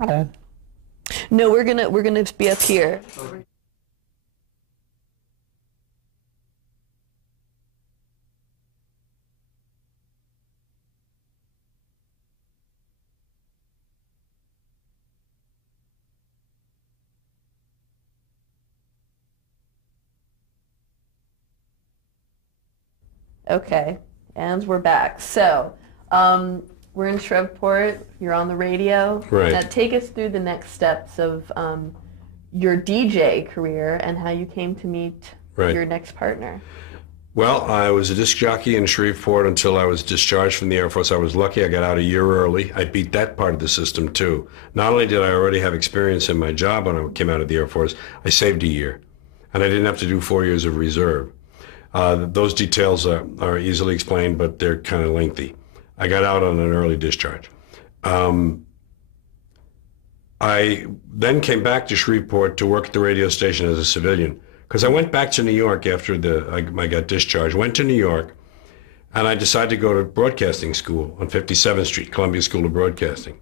Okay. No, we're gonna be up here. Okay, and we're back. So, we're in Shreveport. You're on the radio. Right. Now, take us through the next steps of your DJ career and how you came to meet Right. your next partner. Well, I was a disc jockey in Shreveport until I was discharged from the Air Force. I was lucky I got out a year early. I beat that part of the system too. Not only did I already have experience in my job when I came out of the Air Force, I saved a year. And I didn't have to do 4 years of reserve. Those details are easily explained, but they're kind of lengthy. I got out on an early discharge. I then came back to Shreveport to work at the radio station as a civilian, because I went back to New York after I got discharged, went to New York, and I decided to go to broadcasting school on 57th Street, Columbia School of Broadcasting.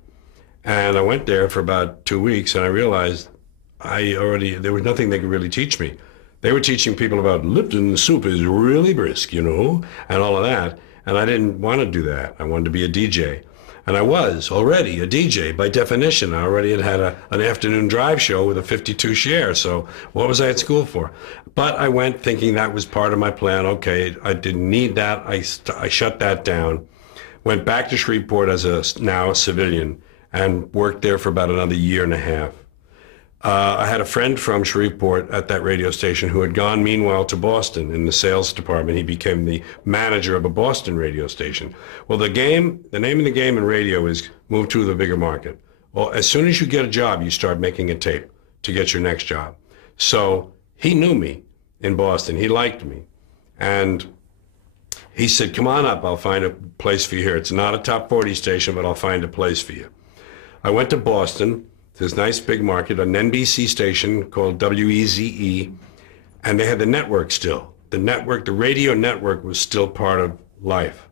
And I went there for about 2 weeks, and I realized there was nothing they could really teach me. They were teaching people about Lipton soup is really brisk, and all of that. And I didn't want to do that. I wanted to be a DJ. And I was already a DJ by definition. I already had an afternoon drive show with a 52 share. So what was I at school for? But I went thinking that was part of my plan. Okay, I didn't need that. I shut that down. Went back to Shreveport as now a civilian and worked there for about another year and a half. I had a friend from Shreveport at that radio station who had gone meanwhile to Boston in the sales department. He became the manager of a Boston radio station. Well, the name of the game in radio is move to the bigger market. Well, as soon as you get a job, you start making a tape to get your next job. So he knew me in Boston. He liked me. And he said, come on up. I'll find a place for you here. It's not a top 40 station, but I'll find a place for you. I went to Boston. This nice big market, an NBC station called WEZE, and they had the network still. The radio network was still part of life.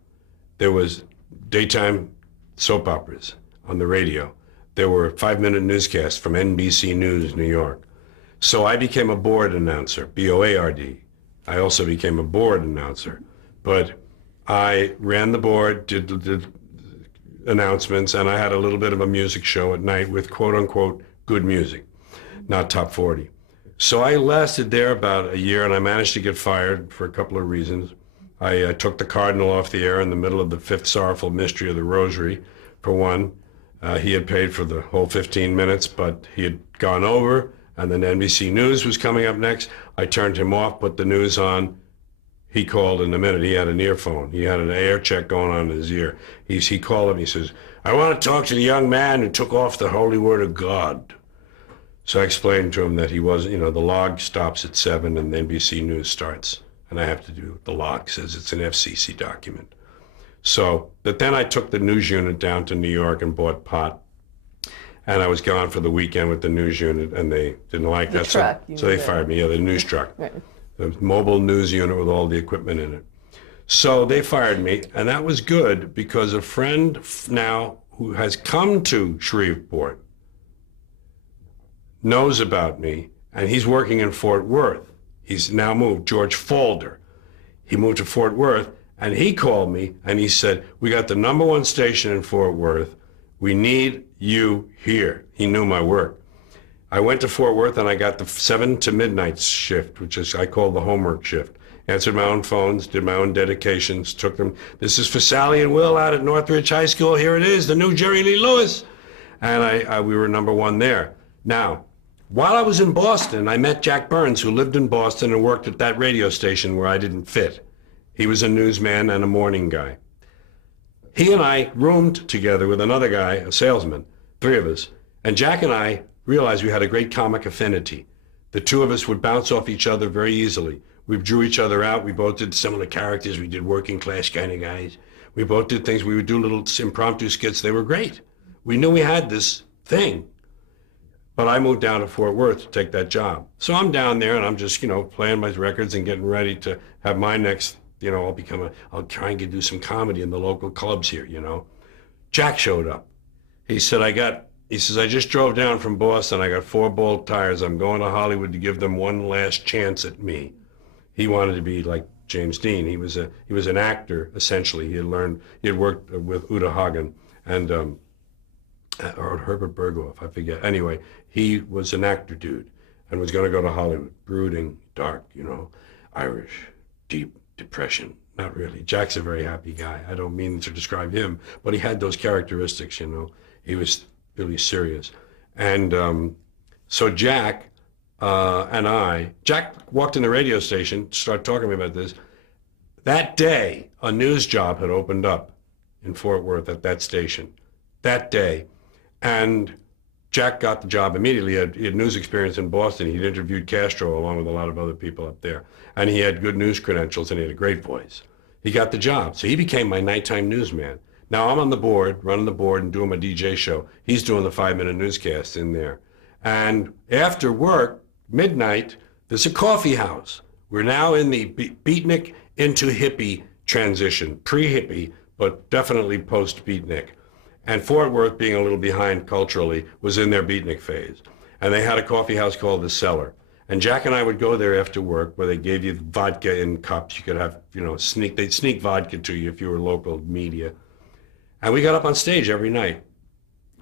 There was daytime soap operas on the radio. There were 5-minute newscasts from NBC News, New York. So I became a board announcer, BOARD. I also became a board announcer, but I ran the board, did announcements, and I had a little bit of a music show at night with quote-unquote good music, not top 40. So I lasted there about a year, and I managed to get fired for a couple of reasons. I took the Cardinal off the air in the middle of the fifth sorrowful mystery of the Rosary, for one. He had paid for the whole 15 minutes, but he had gone over, and then NBC News was coming up next. I turned him off, put the news on. He called in a minute. He had an earphone. He had an air check going on in his ear. He called him. He says, I want to talk to the young man who took off the holy word of God. So I explained to him that he wasn't, the log stops at 7 and the NBC News starts. And I have to do, the log says it's an FCC document. So, but then I took the news unit down to New York and bought pot. And I was gone for the weekend with the news unit, and they didn't like that. Truck, so they fired me. Yeah, the news truck. Right. The mobile news unit with all the equipment in it. So they fired me, and that was good because a friend now who has come to Shreveport knows about me, and he's working in Fort Worth. He's now moved, George Falder. He moved to Fort Worth, and he called me, and he said, we got the #1 station in Fort Worth. We need you here. He knew my work. I went to Fort Worth and I got the 7 to midnight shift, which is I call the homework shift. Answered my own phones, did my own dedications, took them. This is for Sally and Will out at Northridge High School. Here it is, the new Jerry Lee Lewis. And we were #1 there. Now, while I was in Boston, I met Jack Burns, who lived in Boston and worked at that radio station where I didn't fit. He was a newsman and a morning guy. He and I roomed together with another guy, a salesman, 3 of us. And Jack and I realized we had a great comic affinity. The 2 of us would bounce off each other very easily. We drew each other out. We both did similar characters. We did working class kind of guys. We both did things. We would do little impromptu skits. They were great. We knew we had this thing. But I moved down to Fort Worth to take that job. So I'm down there and I'm just, playing my records and getting ready to have my next, I'll try and do some comedy in the local clubs here, Jack showed up. He said, I got He says, I just drove down from Boston. I got 4 bald tires. I'm going to Hollywood to give them one last chance at me. He wanted to be like James Dean. He was an actor, essentially. He had worked with Uta Hagen and or Herbert Berghoff, I forget. Anyway, he was an actor dude and was going to go to Hollywood. Brooding, dark, Irish, deep depression. Not really. Jack's a very happy guy. I don't mean to describe him, but he had those characteristics, He was really serious. And so Jack Jack walked in the radio station, started talking to me about this. That day, a news job had opened up in Fort Worth at that station. That day. And Jack got the job immediately. He had news experience in Boston. He'd interviewed Castro along with a lot of other people up there. And he had good news credentials and he had a great voice. He got the job. So he became my nighttime newsman. Now I'm on the board, running the board and doing my DJ show. He's doing the 5-minute newscast in there. And after work, midnight, there's a coffee house. We're now in the beatnik into hippie transition, pre-hippie, but definitely post-beatnik. And Fort Worth, being a little behind culturally, was in their beatnik phase. And they had a coffee house called The Cellar. And Jack and I would go there after work where they gave you vodka in cups. You could have, they'd sneak vodka to you if you were local media. And we got up on stage every night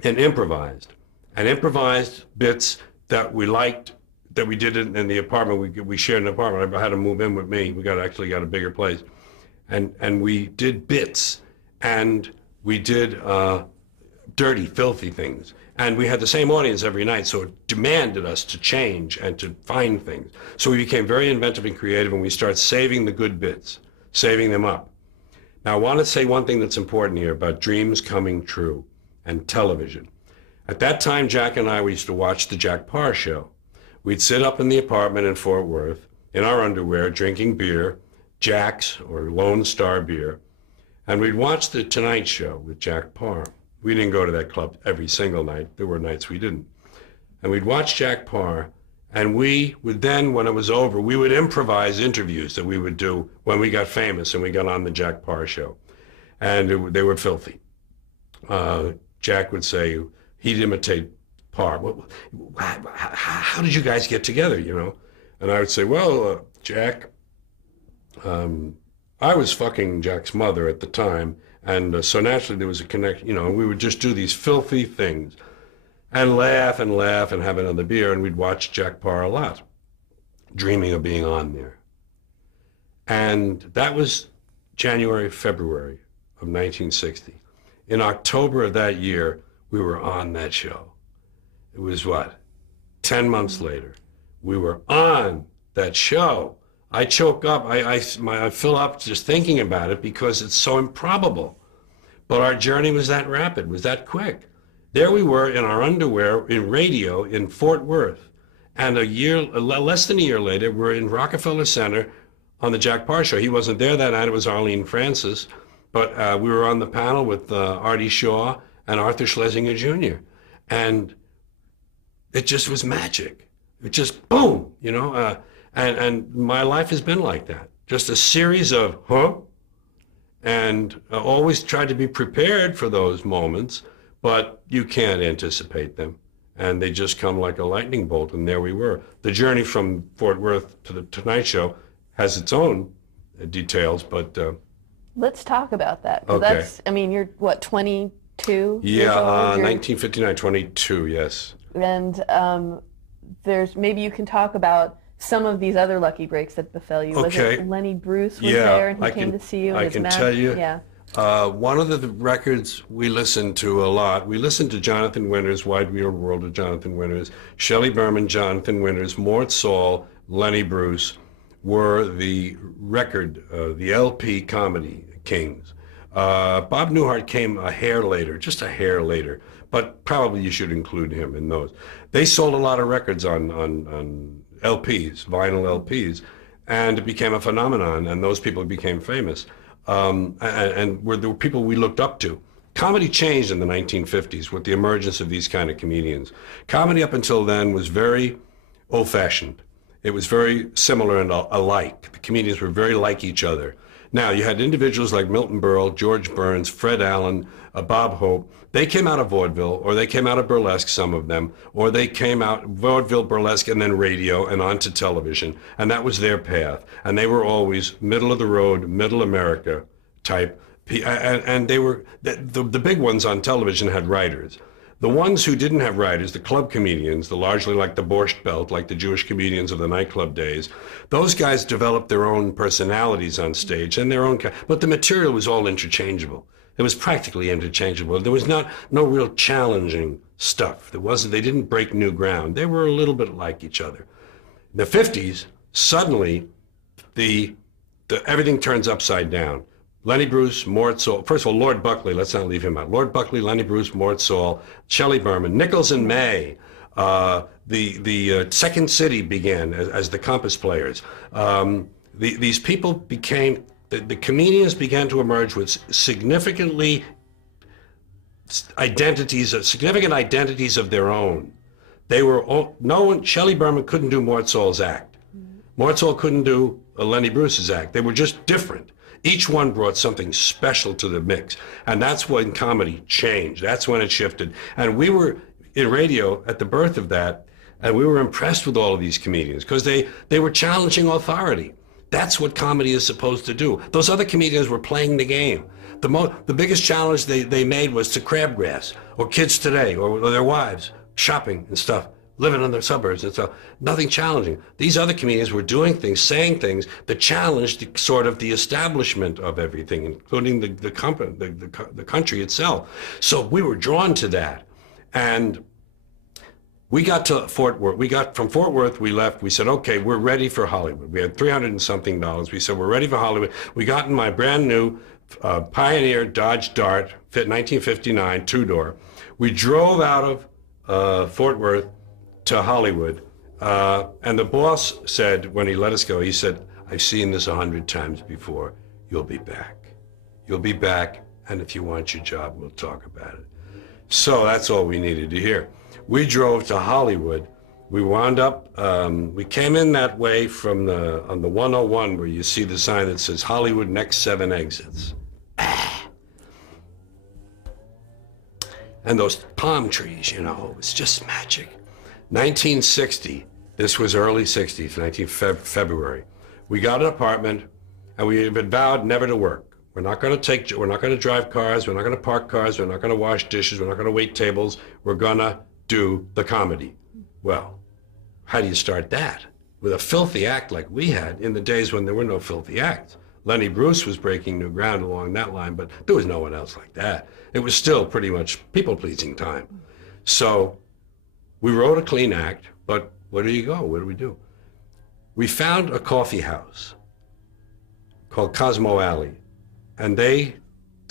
and improvised bits that we liked, that we did in the apartment. We shared an apartment. I had to move in with me. We actually got a bigger place. And we did bits, and we did dirty, filthy things. And we had the same audience every night, so it demanded us to change and to find things. So we became very inventive and creative, and we started saving the good bits, saving them up. Now, I want to say one thing that's important here about dreams coming true and television. At that time, Jack and we used to watch the Jack Parr Show. We'd sit up in the apartment in Fort Worth in our underwear, drinking beer, Jack's or Lone Star beer, and we'd watch the Tonight Show with Jack Parr. We didn't go to that club every single night. There were nights we didn't. And we'd watch Jack Parr, and we would then, when it was over, we would improvise interviews that we would do when we got famous and we got on the Jack Parr Show. And they were filthy. Jack would say, he'd imitate Parr. How did you guys get together, And I would say, well, Jack, I was fucking Jack's mother at the time, and so naturally there was a connection, and we would just do these filthy things and laugh and have another beer, and we'd watch Jack Parr a lot, dreaming of being on there. And that was January, February of 1960. In October of that year, we were on that show. It was 10 months later, we were on that show. I choke up, I fill up just thinking about it because it's so improbable. But our journey was that rapid, was that quick. There we were in our underwear in radio in Fort Worth. And less than a year later, we're in Rockefeller Center on the Jack Parr Show. He wasn't there that night, it was Arlene Francis. But we were on the panel with Artie Shaw and Arthur Schlesinger Jr. And it just was magic. It just boom, and my life has been like that. Just a series of and always tried to be prepared for those moments, but you can't anticipate them. And they just come like a lightning bolt, and there we were. The journey from Fort Worth to the Tonight Show has its own details, but... Let's talk about that. Okay. You're, 22? Yeah, 1959, 22, yes. And maybe you can talk about some of these other lucky breaks that befell you. Okay. Was it Lenny Bruce was there and he came to see you? I can tell you. Yeah. One of the records we listened to a lot, we listened to Jonathan Winters, Wide Real World of Jonathan Winters, Shelley Berman, Jonathan Winters, Mort Saul, Lenny Bruce were the record, the LP comedy kings. Bob Newhart came just a hair later, but probably you should include him in those. They sold a lot of records on LPs, vinyl LPs, and it became a phenomenon, and those people became famous. And were the people we looked up to. Comedy changed in the 1950s with the emergence of these kind of comedians. Comedy up until then was very old-fashioned. It was very similar and alike. The comedians were very like each other. Now, you had individuals like Milton Berle, George Burns, Fred Allen, Bob Hope. They came out of vaudeville, or they came out of burlesque, some of them, or they came out vaudeville, burlesque, and then radio, and onto television, and that was their path. And they were always middle of the road, middle America type. And they were, the big ones on television had writers. The ones who didn't have writers, the club comedians, the largely like the Borscht Belt, like the Jewish comedians of the nightclub days, those guys developed their own personalities on stage and their own, but the material was all interchangeable. It was practically interchangeable. There was no real challenging stuff. They didn't break new ground. They were a little bit like each other. In the 50s, suddenly, everything turns upside down. Lenny Bruce, Mort Saul. First of all, Lord Buckley, let's not leave him out. Lord Buckley, Lenny Bruce, Mort Saul, Shelley Berman, Nichols and May. The Second City began as the Compass Players. These people became, the comedians began to emerge with significant identities of their own. They were, Shelley Berman couldn't do Mort Saul's act. Mort Saul couldn't do Lenny Bruce's act. They were just different. Each one brought something special to the mix. And that's when comedy changed. That's when it shifted. And we were in radio at the birth of that, and we were impressed with all of these comedians because they were challenging authority. That's what comedy is supposed to do. Those other comedians were playing the game. The biggest challenge they made was to crabgrass, or kids today, or their wives, shopping and stuff, living in the suburbs and stuff. Nothing challenging. These other comedians were doing things, saying things that challenged sort of the establishment of everything, including the country itself. So we were drawn to that. And we got to Fort Worth. From Fort Worth, we left. We said, okay, we're ready for Hollywood. We had $300 and something. We said, we're ready for Hollywood. We got in my brand new Pioneer Dodge Dart, 1959, two-door. We drove out of Fort Worth to Hollywood. And the boss said, when he let us go, he said, I've seen this 100 times before. You'll be back. You'll be back. And if you want your job, we'll talk about it. So that's all we needed to hear. We drove to Hollywood. We wound up, we came in that way from on the 101 where you see the sign that says Hollywood next 7 exits. And those palm trees, you know, it was just magic. 1960, this was early 60s, February. We got an apartment and we had vowed never to work. We're not going to drive cars, we're not going to park cars, we're not going to wash dishes, we're not going to wait tables, we're going to do the comedy. Well, how do you start that? With a filthy act like we had in the days when there were no filthy acts. Lenny Bruce was breaking new ground along that line, but there was no one else like that. It was still pretty much people-pleasing time. So we wrote a clean act, but where do you go? What do we do? We found a coffee house called Cosmo Alley, and they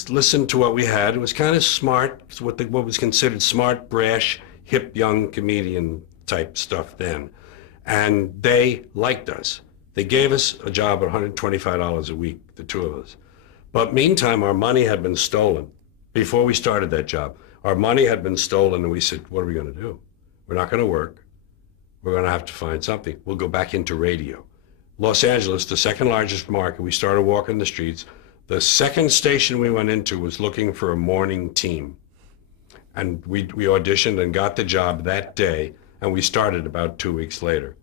listened to what we had. It was kind of smart, what was considered smart, brash, hip, young comedian type stuff then. And they liked us. They gave us a job at $125 a week, the two of us. But meantime, our money had been stolen. Before we started that job, our money had been stolen, and we said, what are we going to do? We're not going to work. We're going to have to find something. We'll go back into radio. Los Angeles, the second largest market, we started walking the streets. The second station we went into was looking for a morning team. And we auditioned and got the job that day, and we started about 2 weeks later.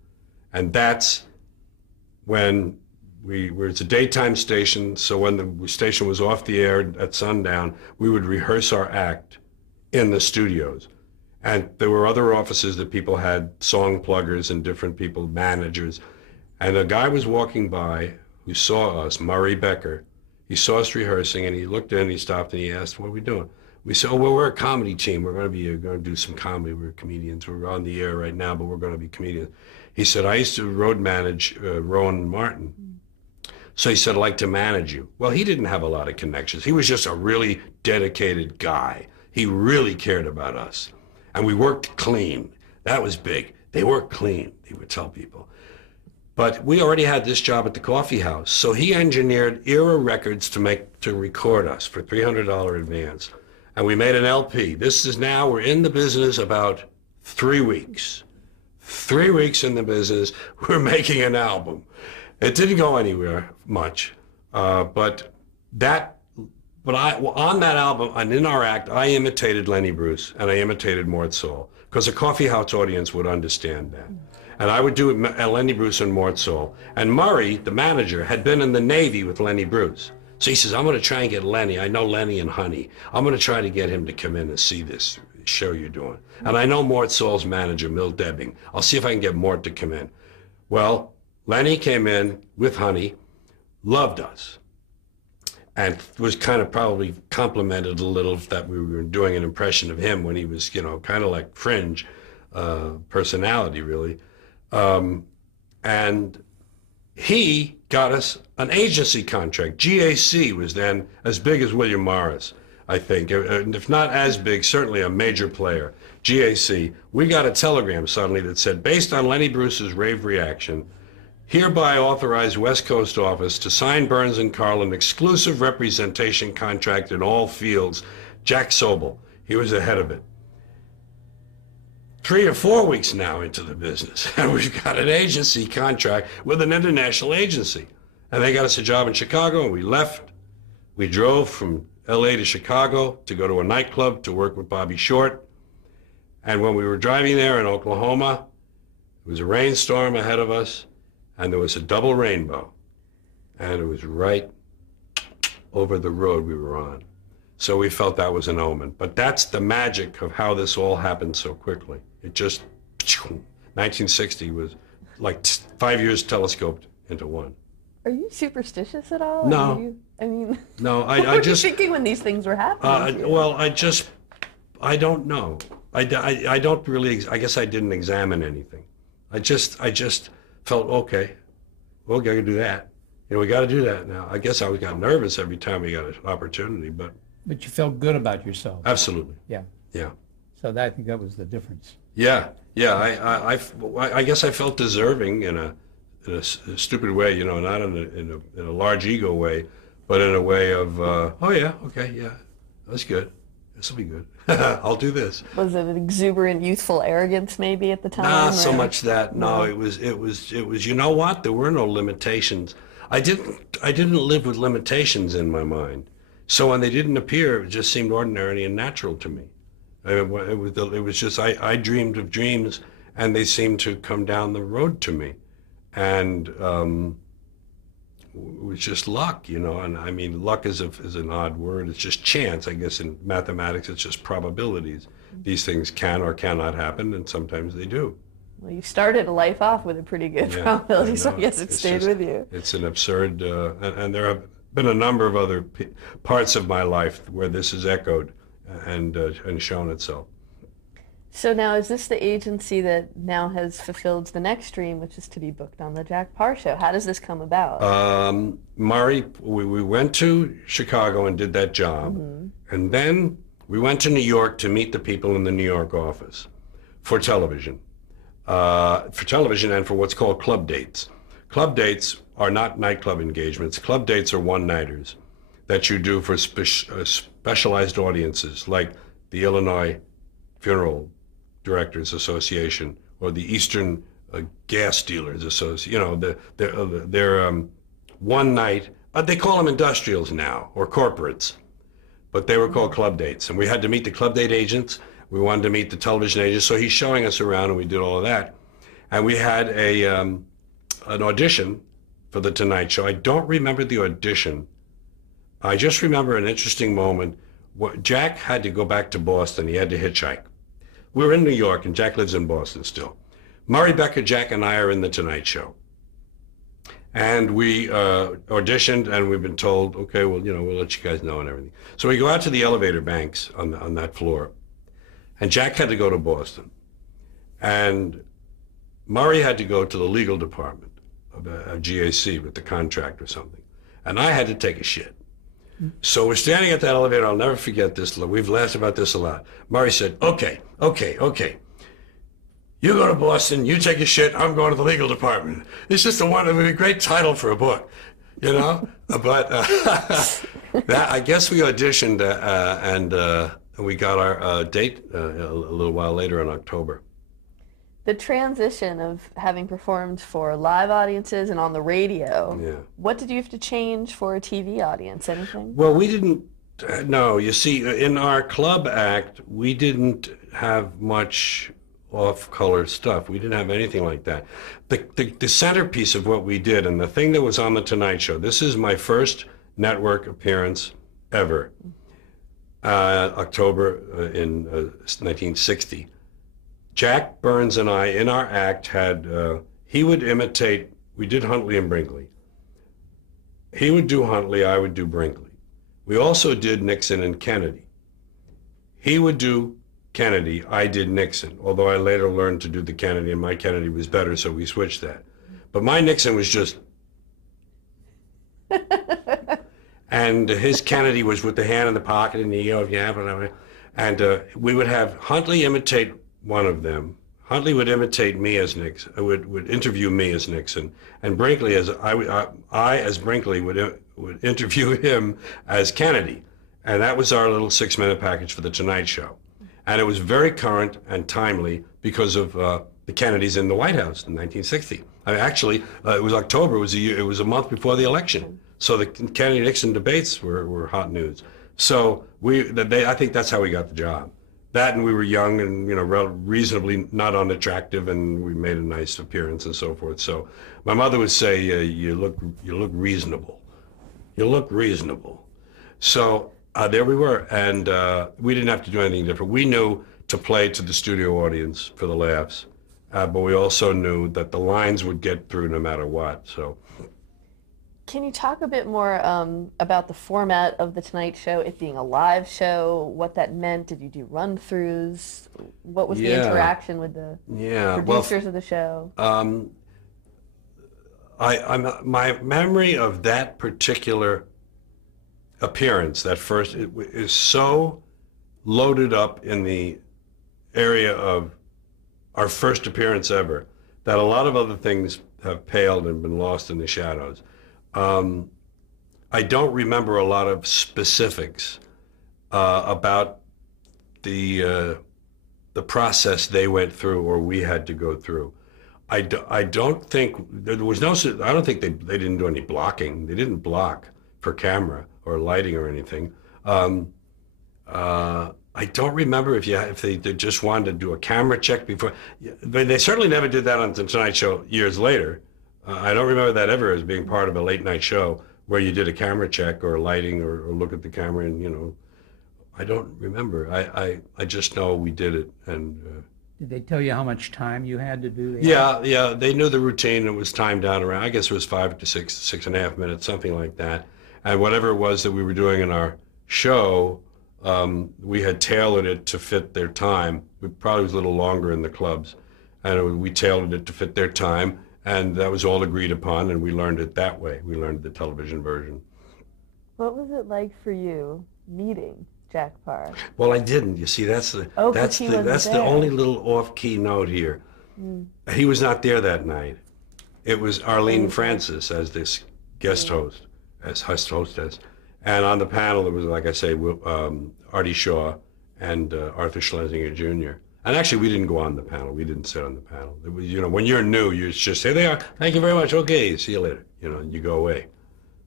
And that's when it's a daytime station, so when the station was off the air at sundown, we would rehearse our act in the studios. And there were other offices that people had song pluggers and different people, managers. And a guy was walking by who saw us, Murray Becker. He saw us rehearsing, and he looked in, he stopped, and he asked, what are we doing? We said, oh, well, we're a comedy team. We're going to do some comedy. We're comedians. We're on the air right now, but we're going to be comedians. He said, I used to road manage Rowan Martin. So he said, I'd like to manage you. Well, he didn't have a lot of connections. He was just a really dedicated guy. He really cared about us. And we worked clean. That was big. They worked clean, he would tell people. But we already had this job at the coffee house. So he engineered Era Records to record us for $300 advance. And we made an LP. We're in the business about 3 weeks. 3 weeks in the business, we're making an album. It didn't go anywhere much, But on that album and in our act, I imitated Lenny Bruce and I imitated Mort Sahl because a coffee house audience would understand that. And I would do it Lenny Bruce and Mort Sahl. And Murray, the manager, had been in the Navy with Lenny Bruce. So he says, I'm going to try and get Lenny. I know Lenny and Honey. I'm going to try to get him to come in and see this show you're doing. And I know Mort Sahl's manager, Mill Debbing. I'll see if I can get Mort to come in. Well, Lenny came in with Honey, loved us, and was kind of probably complimented a little that we were doing an impression of him when he was, kind of like Fringe personality, really. And he got us an agency contract. GAC was then as big as William Morris, I think. If not as big, certainly a major player. GAC. We got a telegram suddenly that said, based on Lenny Bruce's rave reaction, hereby authorize West Coast office to sign Burns and Carlin exclusive representation contract in all fields. Jack Sobel. He was the head of it. 3 or 4 weeks now into the business, and we've got an agency contract with an international agency. And they got us a job in Chicago, and we left. We drove from LA to Chicago to go to a nightclub to work with Bobby Short. And when we were driving there in Oklahoma, there was a rainstorm ahead of us, and there was a double rainbow. And it was right over the road we were on. So we felt that was an omen. But that's the magic of how this all happened so quickly. It just, 1960 was like 5 years telescoped into one. Are you superstitious at all? No. No, what were you thinking when these things were happening? Well, I don't know. I don't really, I guess I didn't examine anything. I just felt, okay, well, we got to do that. We got to do that now. I guess I got nervous every time we got an opportunity, but you felt good about yourself. Absolutely. Yeah. Yeah. So I think that was the difference. Yeah. I guess I felt deserving in a stupid way, not in a large ego way, but in a way of, oh yeah, okay, yeah, that's good. This will be good. I'll do this. Was it an exuberant, youthful arrogance maybe at the time? Not so much that. No, it was. You know what? There were no limitations. I didn't live with limitations in my mind. So when they didn't appear, it just seemed ordinary and natural to me. It was just I dreamed of dreams, and they seemed to come down the road to me, and it was just luck, And I mean, luck is an odd word. It's just chance, I guess. In mathematics, it's just probabilities. These things can or cannot happen, and sometimes they do. Well, you started a life off with a pretty good probability, so I guess it stayed with you. It's an absurd, and there have been a number of other parts of my life where this is echoed and shown itself. So now, is this the agency that now has fulfilled the next dream, which is to be booked on the Jack Parr Show? How does this come about? Murray, we went to Chicago and did that job, and then we went to New York to meet the people in the New York office for television. And for what's called club dates. Club dates are not nightclub engagements. Club dates are one-nighters that you do for specialized audiences, like the Illinois Funeral Directors Association or the Eastern Gas Dealers Association. They're one night. They call them industrials now or corporates, but they were called club dates. And we had to meet the club date agents. We wanted to meet the television agents, so he's showing us around, and we did all of that. And we had an audition for The Tonight Show. I don't remember the audition. I just remember an interesting moment. Jack had to go back to Boston. He had to hitchhike. We were in New York, and Jack lives in Boston still. Murray, Becker, Jack, and I are in The Tonight Show. And we auditioned, and we've been told, okay, well, we'll let you guys know and everything. So we go out to the elevator banks on that floor. And Jack had to go to Boston. And Murray had to go to the legal department of GAC with the contract or something. And I had to take a shit. So we're standing at that elevator. I'll never forget this. We've laughed about this a lot. Murray said, okay. You go to Boston, you take a shit, I'm going to the legal department. It's just it would be a great title for a book, But I guess we auditioned and we got our date a little while later in October. The transition of having performed for live audiences and on the radio, Yeah. what did you have to change for a TV audience? Anything? Well, we didn't, no, you see, in our club act, we didn't have much off-color stuff. We didn't have anything like that. The centerpiece of what we did, and the thing that was on The Tonight Show, this is my first network appearance ever, October in 1960. Jack Burns and I, in our act, he would imitate, we did Huntley and Brinkley. He would do Huntley, I would do Brinkley. We also did Nixon and Kennedy. He would do Kennedy, I did Nixon, although I later learned to do the Kennedy, and my Kennedy was better, so we switched that. But my Nixon was just... and his Kennedy was with the hand in the pocket and the whatever. And we would have Huntley imitate one of them. Huntley would imitate me as Nixon, would interview me as Nixon, and Brinkley as I as Brinkley would interview him as Kennedy, and that was our little 6-minute package for The Tonight Show, and it was very current and timely because of the Kennedys in the White House in 1960. I mean, actually, it was October. It was a month before the election, so the Kennedy-Nixon debates were hot news. So I think that's how we got the job. That, and we were young and reasonably not unattractive, and we made a nice appearance and so forth. So my mother would say, "You look reasonable. You look reasonable." So there we were, and we didn't have to do anything different. We knew to play to the studio audience for the laughs, but we also knew that the lines would get through no matter what. So. Can you talk a bit more about the format of The Tonight Show, it being a live show, what that meant? Did you do run-throughs? What was the interaction with the producers of the show? My memory of that particular appearance, that first, is so loaded up in the area of our first appearance ever that a lot of other things have paled and been lost in the shadows. I don't remember a lot of specifics about the process they went through or we had to go through. I don't think there was no. I don't think they didn't do any blocking. They didn't block for camera or lighting or anything. I don't remember if they just wanted to do a camera check before. But they certainly never did that on The Tonight Show years later. I don't remember that ever as being part of a late night show where you did a camera check or lighting or look at the camera and, I don't remember. I just know we did it. And Did they tell you how much time you had to do that? yeah, they knew the routine. It was timed out around, I guess it was 5 to 6.5 minutes, something like that. And whatever it was that we were doing in our show, we had tailored it to fit their time. It probably was a little longer in the clubs. And we tailored it to fit their time. And that was all agreed upon, and we learned it that way. We learned the television version. What was it like for you meeting Jack Parr? Well, I didn't. You see, that's the only little off-key note here. He was not there that night. It was Arlene Francis as this guest host, as hostess. And on the panel, it was, like I say, Artie Shaw and Arthur Schlesinger Jr. And actually, we didn't go on the panel. We didn't sit on the panel. It was, when you're new, you just say, "There they are. Thank you very much. Okay, see you later." And you go away.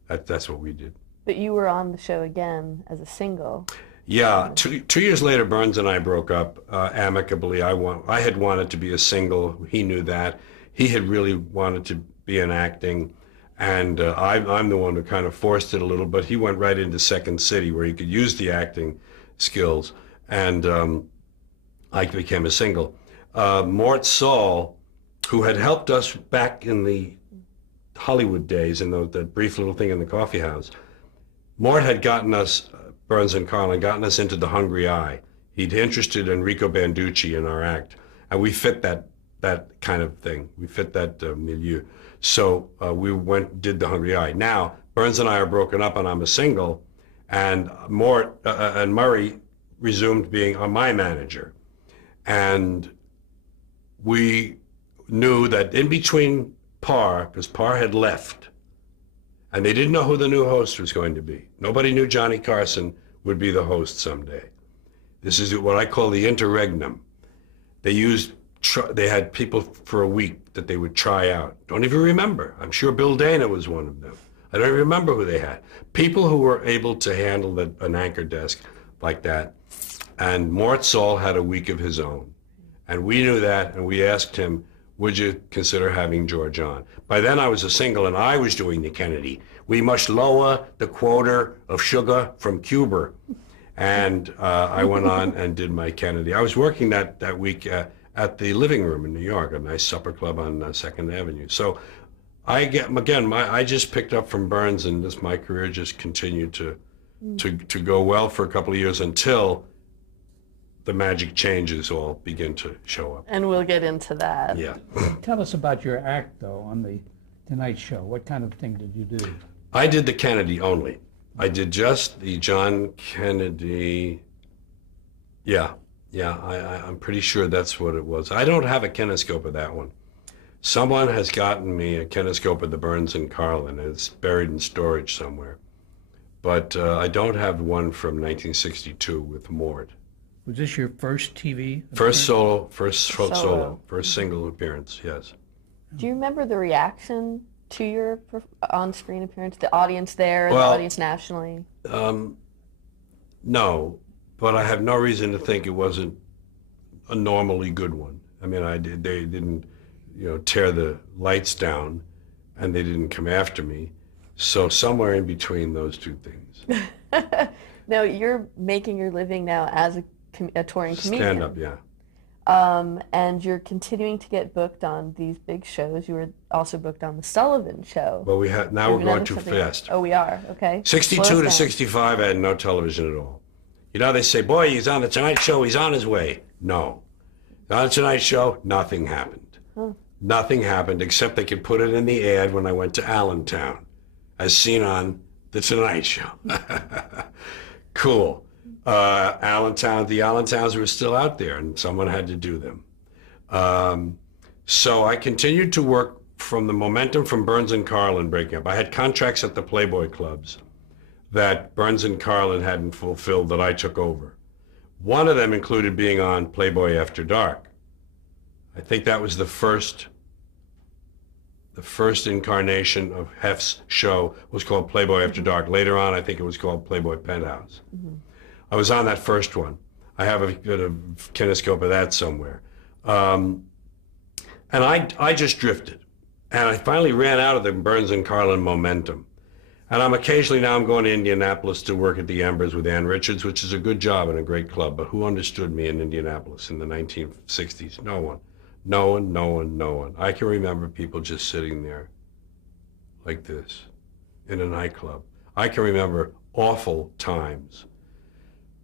That's what we did. But you were on the show again as a single. Yeah, 2 years later, Burns and I broke up amicably. I had wanted to be a single. He knew that. He had really wanted to be in acting, and I'm the one who kind of forced it a little. But he went right into Second City, where he could use the acting skills, and I became a single. Mort Saul, who had helped us back in the Hollywood days, in that brief little thing in the coffee house, Mort had gotten us, Burns and Carlin, gotten us into The Hungry Eye. He'd interested Enrico Banducci in our act, and we fit that kind of thing. We fit that milieu. So we did The Hungry Eye. Now, Burns and I are broken up, and I'm a single, and Mort and Murray resumed being my manager. And we knew that in between Parr, because Parr had left, and they didn't know who the new host was going to be. Nobody knew Johnny Carson would be the host someday. This is what I call the interregnum. They used they had people for a week that they would try out. Don't even remember. I'm sure Bill Dana was one of them. I don't even remember who they had. People who were able to handle an anchor desk like that. And Mort Saul had a week of his own. And we knew that, and we asked him, would you consider having George on? By then I was a single, and I was doing the Kennedy. We must lower the quota of sugar from Cuba. And I went on and did my Kennedy. I was working that week at the Living Room in New York, a nice supper club on 2nd Avenue. So I just picked up from Burns, and my career just continued to go well for a couple of years until the magic changes all begin to show up. And we'll get into that. Yeah. Tell us about your act, though, on the Tonight Show. What kind of thing did you do? I did the Kennedy only. I did just the John Kennedy. Yeah, I'm pretty sure that's what it was. I don't have a kinescope of that one. Someone has gotten me a kinescope of the Burns and Carlin. It's buried in storage somewhere. But I don't have one from 1962 with Mort. Was this your first TV? First solo, first single appearance, yes. Do you remember the reaction to your on-screen appearance, the audience there, Well, the audience nationally? No, but I have no reason to think it wasn't a normally good one. I mean, they didn't, tear the lights down, and they didn't come after me. So somewhere in between those two things. Now, you're making your living now as a touring comedian. Stand-up, yeah. And you're continuing to get booked on these big shows. You were also booked on the Sullivan Show. Well, we're going too fast. Oh, we are? Okay. 62 to 65, I had no television at all. They say, boy, he's on the Tonight Show, he's on his way. No. On the Tonight Show, nothing happened. Huh. Nothing happened, except they could put it in the ad when I went to Allentown, as seen on the Tonight Show. Cool. The Allentowns were still out there, and someone had to do them. So I continued to work from the momentum from Burns and Carlin breaking up. I had contracts at the Playboy clubs that Burns and Carlin hadn't fulfilled that I took over. One of them included being on Playboy After Dark. I think that was the first incarnation of Hef's show was called Playboy After Dark. Later on, I think it was called Playboy Penthouse. Mm-hmm. I was on that first one. I have a kinescope of that somewhere. And I just drifted. And I finally ran out of the Burns and Carlin momentum. And I'm going to Indianapolis to work at the Embers with Ann Richards, which is a good job and a great club. But who understood me in Indianapolis in the 1960s? No one. No one. I can remember people just sitting there like this in a nightclub. I can remember awful times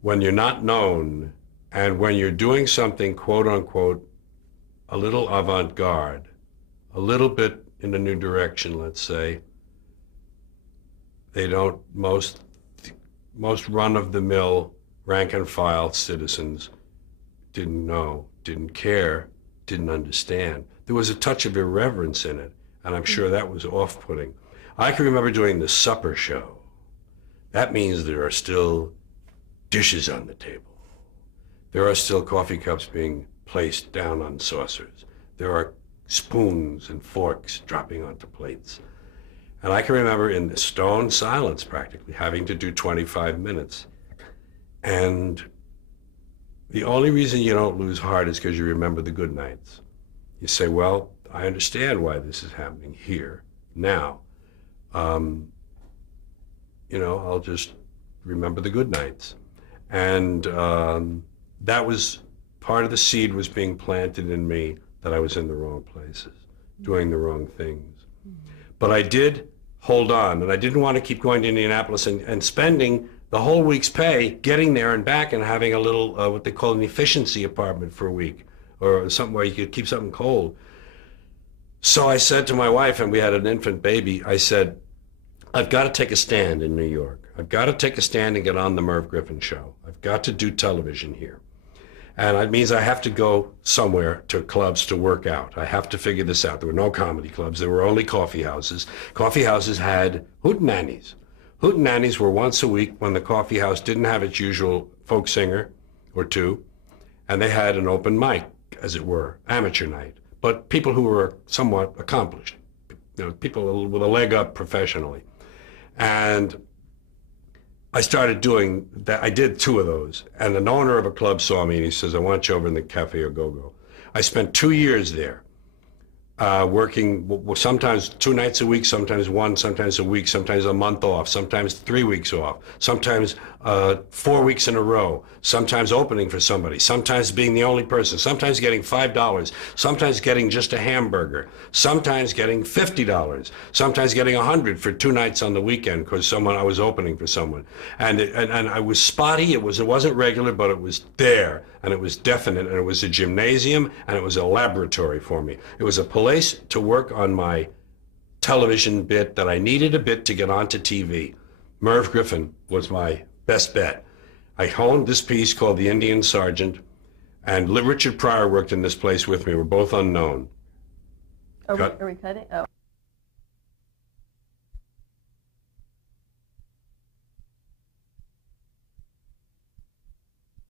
when you're not known and when you're doing something, quote unquote, a little avant-garde, a little bit in a new direction, let's say. They don't, most run-of-the-mill, rank-and-file citizens didn't know, didn't care, didn't understand. There was a touch of irreverence in it, and I'm sure that was off-putting. I can remember doing the supper show. That means there are still dishes on the table. There are still coffee cups being placed down on saucers. There are spoons and forks dropping onto plates. And I can remember in the stone silence practically having to do 25 minutes. And the only reason you don't lose heart is because you remember the good nights. You say, well, I understand why this is happening here, now. I'll just remember the good nights. And that was part of the seed was being planted in me that I was in the wrong places, doing the wrong things. But I did hold on, and I didn't want to keep going to Indianapolis and spending the whole week's pay getting there and back and having a little, what they call an efficiency apartment for a week, or something where you could keep something cold. So I said to my wife, and we had an infant baby, I said, I've got to take a stand in New York. I've got to take a stand and get on the Merv Griffin show. I've got to do television here. And it means I have to go somewhere to clubs to work out. I have to figure this out. There were no comedy clubs. There were only coffee houses. Coffee houses had hootenannies. Hootenannies were once a week when the coffee house didn't have its usual folk singer or two, and they had an open mic as it were, amateur night, but people who were somewhat accomplished, people with a leg up professionally. And I started doing that. I did 2 of those, and an owner of a club saw me and he says, I want you over in the Cafe Au Go-Go. I spent 2 years there, working sometimes 2 nights a week, sometimes 1, sometimes a week, sometimes a month off, sometimes 3 weeks off, sometimes 4 weeks in a row, sometimes opening for somebody, sometimes being the only person, sometimes getting $5, sometimes getting just a hamburger, sometimes getting $50, sometimes getting $100 for 2 nights on the weekend because I was opening for someone. And I was spotty. It wasn't regular, but it was there, and it was definite, and it was a gymnasium, and it was a laboratory for me. It was a place to work on my television bit that I needed a bit to get onto TV. Merv Griffin was my best bet. I honed this piece called The Indian Sergeant, and Richard Pryor worked in this place with me. We're both unknown. Are we cutting? Oh.